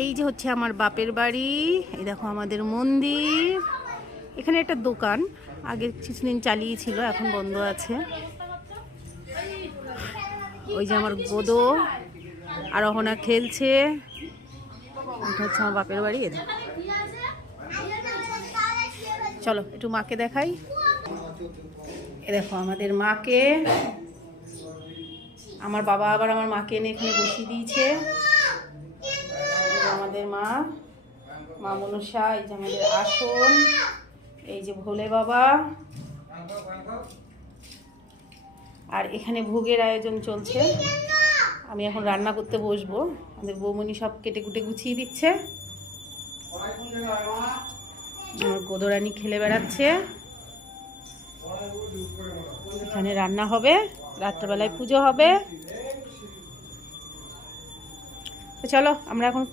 এই যে হচ্ছে আমার বাপের বাড়ি। এই দেখো আমাদের মন্দির। এখানে একটা দোকান আগে কিছুদিন চালিয়েছিল, এখন বন্ধ আছে। ওই যে আমার গোদো আর অহনা খেলছে। এটা হচ্ছে আমার বাপের বাড়ি। চলো একটু মাকে দেখাই। এ দেখো আমাদের মাকে। আমার বাবা আবার আমার মাকে এনে এখানে বসিয়ে দিয়েছে। আমাদের মা মা মনসা, এই যে আমাদের আসন, এই যে ভোলে বাবা। আর এখানে ভোগের আয়োজন চলছে। আমি এখন রান্না করতে বসবো। আমাদের বৌমনি সব কেটে কুটে গুছিয়ে দিচ্ছে। আমার গোদরানি খেলে বেড়াচ্ছে। এখানে রান্না হবে, রাত্রেবেলায় পুজো হবে। তো চলো আমরা এখন